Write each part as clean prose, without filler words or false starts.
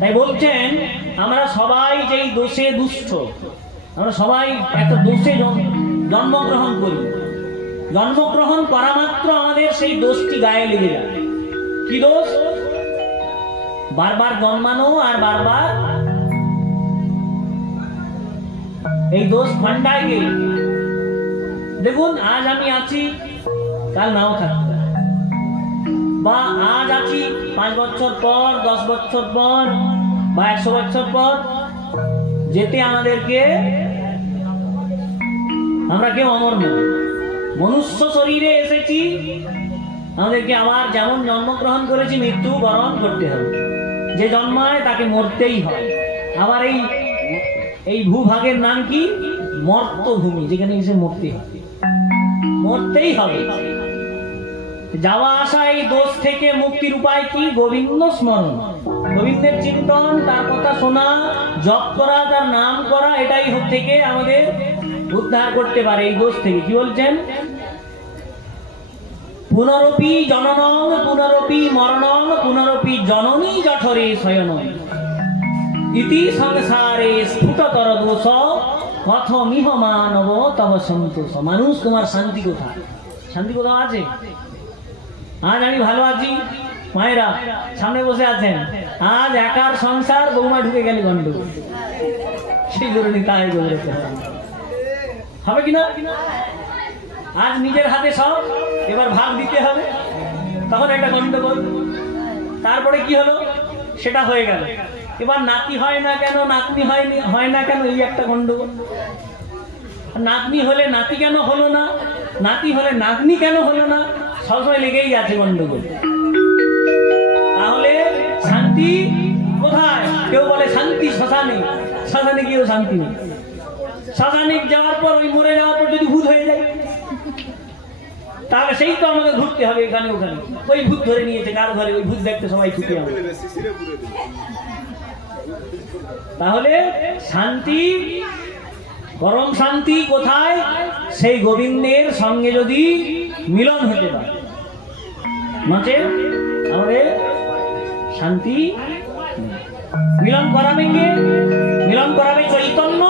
তাই বলছেন আমরা সবাই যেই দোষে দুষ্ট, আমরা সবাই একটা দোষে জন্মগ্রহণ করি। জন্মগ্রহণ করা মাত্র আমাদের সেই দোষটি গায়ে লেগে যায়। কি দোষ? বারবার জন্মানো আর বারবার এই দোষ ফান্ডায় গেল। দেখুন, আজ আমি আছি, কাল নাও থাকতে, বা আজ আছি 5 বছর পর, 10 বছর পর বা 100 বছর পর যেতে আমাদেরকে, আমরা কেউ অমর নই। মনুষ্য শরীরে এসেছি, আমাদেরকে আবার যেমন জন্মগ্রহণ করেছি মৃত্যু বরণ করতে হবে। যে জন্মায় তাকে মরতেই হয়। আবার এই ভূভাগের নাম কি? মর্তভূমি, যেখানে এসে মরতে হবে, মরতেই হবে। যাওয়া আসা এই দোষ থেকে মুক্তির উপায় কি? গোবিন্দ স্মরণ, গোবিন্দের চিন্তন, তার কথা শোনা, জপ করা, তার নাম করা, এটাই থেকে আমাদের উদ্ধার করতে পারে এই দোষ থেকে। কি বলছেন? পুনরপি জননং পুনরপি মরণং পুনরপি জননী জঠরে শয়নং ইতি সংসারে স্ফুটতর দোষ কথমিহ মানব তব সন্তোষ। মানুষ, তোমার শান্তি কোথায়? শান্তি কোথাও আছে? আজ আমি ভালো আছি, মায়েরা সামনে বসে আছেন, আজ একার সংসার, বৌমা ঢুকে গেলে গন্ডগোল, সেই জন্য তাই হবে কিনা? আজ নিজের হাতে সব, এবার ভাগ দিতে হবে, তখন একটা গন্ডগোল। তারপরে কি হলো? সেটা হয়ে গেল। এবার নাতি হয় না কেন, নাতনি হয় না কেন, এই একটা গন্ডগোল। নাতনি হলে নাতি কেন হলো না, নাতি হলে নাতনি কেন হলো না, সবসময় লেগেই আছে গন্ডগোল। তাহলে শান্তি কোথায়? কেউ বলে শান্তি শ্মশানে, শ্মশানে গিয়েও শান্তি নেই। শ্মশানে যাওয়ার পর, ওই মরে যাওয়ার পর যদি ভূত হয়ে যায়, তাহলে সেই তো আমাকে ঘুরতে হবে এখানে ওখানে। ওই ভূত ধরে নিয়েছে কার ঘরে, ওই ভূত দেখতে সবাই ছুটে হবে। তাহলে শান্তি, পরম শান্তি কোথায়? সেই গোবিন্দের সঙ্গে যদি মিলন হতে পারে, মাঝে আমাদের শান্তি। মিলন করাবে কে? মিলন করাবে চৈতন্য,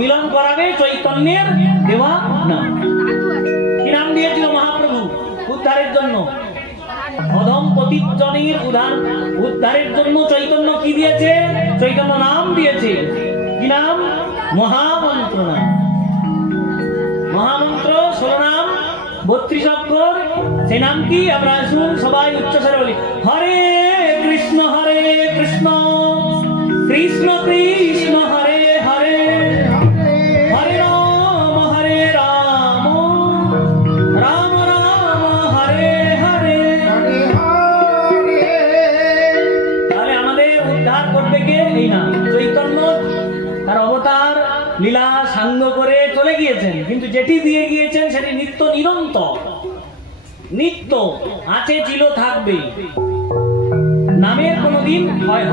মিলন করাবে চৈতন্যের দেওয়া নাম। কি নাম দিয়েছিল মহাপ্রভু উদ্ধারের জন্য? অধম পতিতজনের উদ্ধারের জন্য চৈতন্য কি দিয়েছে? চৈতন্য নাম দিয়েছে। কি নাম? মহামন্ত্র নাম। মহামন্ত্র 16 নাম, 32 অক্ষর। সেই নাম কি? আমরা আসুন সবাই উচ্চস্বরে বলি, হরে কৃষ্ণ কৃষ্ণ কৃষ্ণ হরে হরে, হরে রাম রাম রাম হরে হরে। তাহলে আমাদের উদ্ধার করবে কে? এই নাম চৈতন্য। তার অবতার লীলা সাঙ্গ করে চলে গিয়েছেন, কিন্তু যেটি দিয়ে গিয়েছেন সেটি নিত্য নিরন্তর, নিত্য আছে, ছিল, থাকবে। নামের কোনোদিন হয়